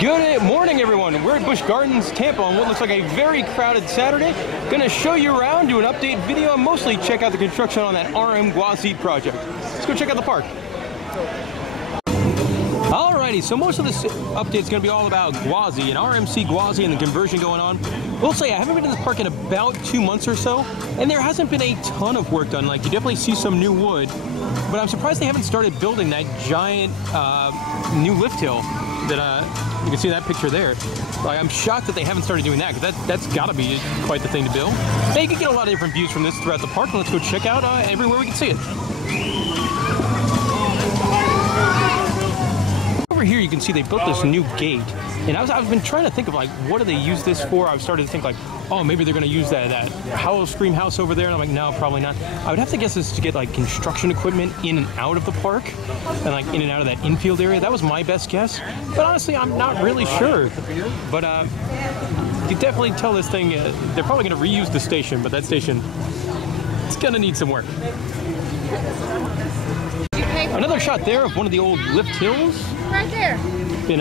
Good morning, everyone. We're at Busch Gardens Tampa on what looks like a very crowded Saturday. Gonna show you around, do an update video, and mostly check out the construction on that RMC Gwazi project. Let's go check out the park. Alrighty, so most of this update is going to be all about Gwazi and RMC Gwazi and the conversion going on. We'll say I haven't been to this park in about 2 months or so, and there hasn't been a ton of work done. Like, you definitely see some new wood, but I'm surprised they haven't started building that giant new lift hill that you can see that picture there. Like, I'm shocked that they haven't started doing that, because that's got to be quite the thing to build. Now, you can get a lot of different views from this throughout the park, and let's go check out everywhere we can see it. Over here you can see they built this new gate, and I've been trying to think of, like, what do they use this for? I was starting to think, like, oh, maybe they're going to use that Howl Scream house over there, and I'm like, no, probably not. I would have to guess this to get, like, construction equipment in and out of the park, and, like, in and out of that infield area. That was my best guess, but honestly I'm not really sure. But you can definitely tell this thing, they're probably going to reuse the station, but that station, it's going to need some work. Another shot there of one of the old lift hills. Right there. Been, you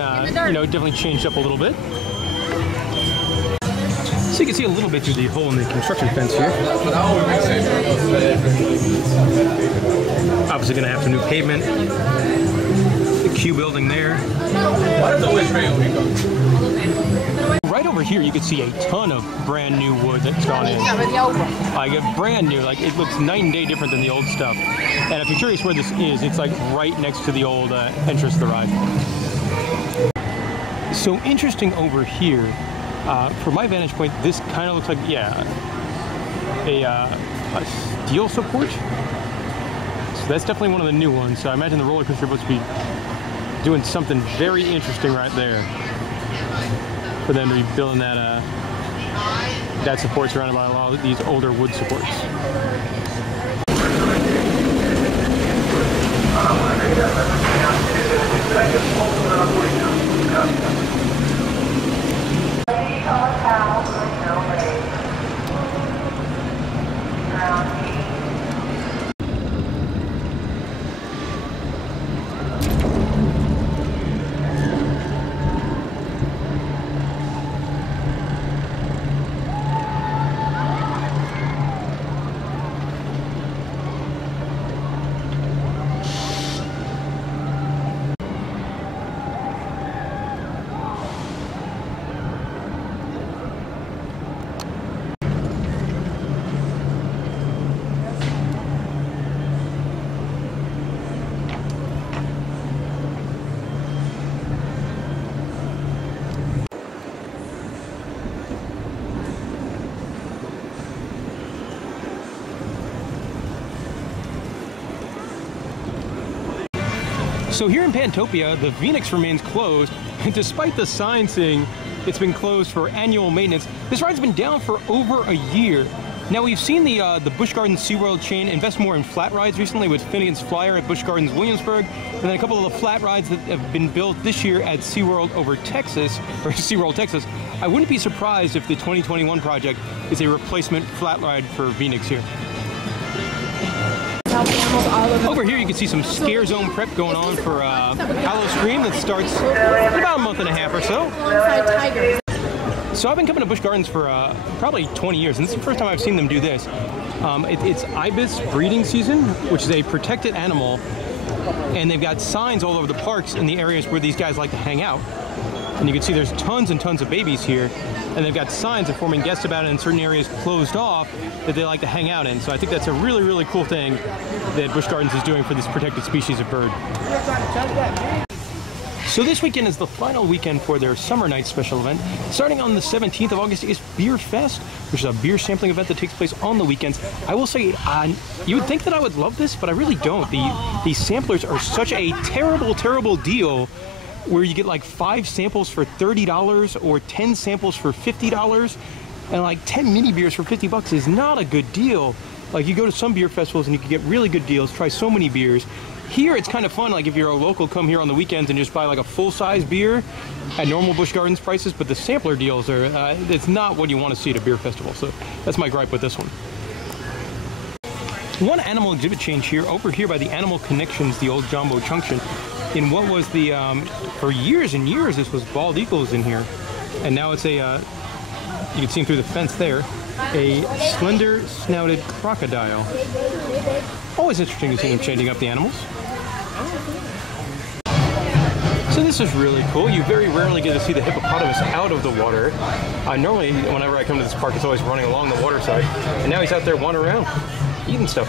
know, definitely changed up a little bit. So you can see a little bit through the hole in the construction fence here. Obviously going to have some new pavement. The Q building there. Right over here you can see a ton of brand new wood that's gone in. Like, brand new, like, it looks night and day different than the old stuff. And if you're curious where this is, it's like right next to the old entrance to the ride. So interesting over here, from my vantage point, this kind of looks like, yeah, a steel support. So that's definitely one of the new ones. So I imagine the roller coaster must be doing something very interesting right there for them to be building that support surrounded by a lot of these older wood supports. So here in Pantopia, the Phoenix remains closed, and despite the sign saying it's been closed for annual maintenance, this ride's been down for over a year. Now, we've seen the Busch Gardens SeaWorld chain invest more in flat rides recently with Finnegan's Flyer at Busch Gardens Williamsburg, and then a couple of the flat rides that have been built this year at SeaWorld over Texas, or SeaWorld Texas. I wouldn't be surprised if the 2021 project is a replacement flat ride for Phoenix here. Over here you can see some scare zone prep going on for Howl Scream that starts in about a month and a half or so. So I've been coming to Busch Gardens for probably 20 years, and this is the first time I've seen them do this. It's Ibis breeding season, which is a protected animal, and they've got signs all over the parks in the areas where these guys like to hang out. And you can see there's tons and tons of babies here, and they've got signs informing guests about it in certain areas closed off that they like to hang out in. So I think that's a really, really cool thing that Busch Gardens is doing for this protected species of bird. So this weekend is the final weekend for their Summer Night special event. Starting on the 17th of August is Beer Fest, which is a beer sampling event that takes place on the weekends. I will say, you would think that I would love this, but I really don't. These samplers are such a terrible, terrible deal, where you get like 5 samples for $30 or 10 samples for $50, and like 10 mini beers for $50 is not a good deal. Like, you go to some beer festivals and you can get really good deals, try so many beers. Here it's kind of fun, like if you're a local, come here on the weekends and just buy like a full-size beer at normal Busch Gardens prices, but the sampler deals are, it's not what you want to see at a beer festival. So that's my gripe with this one. One animal exhibit change here, over here by the Animal Connections, the old Jumbo Junction. in what was the, for years and years, this was bald eagles in here. And now it's a, you can see him through the fence there, a slender-snouted crocodile. Always interesting to see them changing up the animals. So this is really cool. You very rarely get to see the hippopotamus out of the water. Normally, whenever I come to this park, it's always running along the water side. And now he's out there wandering around, eating stuff.